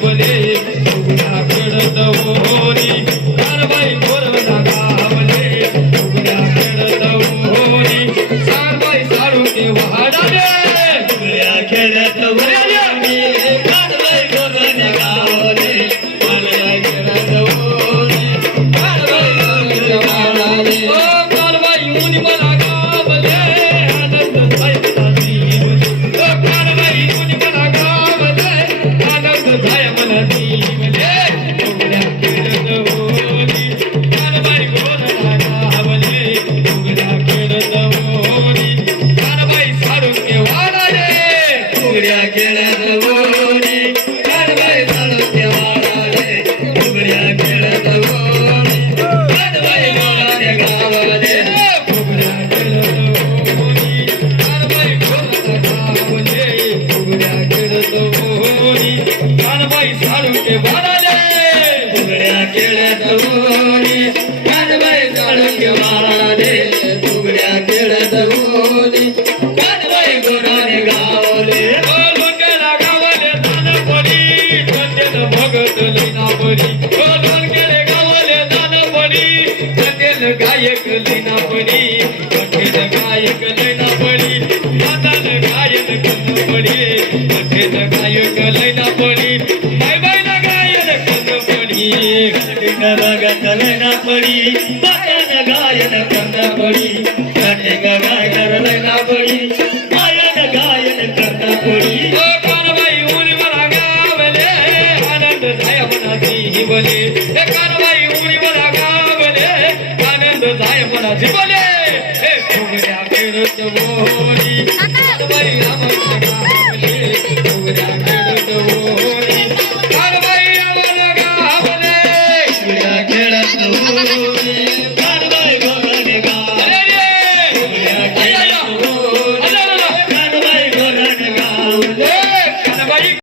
मनाची उघड्या खेळत होरी कानबाई बोलवला गावले उघड्या खेळत होरी सारबाई सारू के फुगड्या खेळत गायक लैना पडी माताल गायन कन्न पडी कंटेल गायक लैना पडी पडी भगत गायन करना पडी मला गावले आनंद झाय मनाची बले हे मला गावले आनंद झाय ભગત મોરી રામ રામ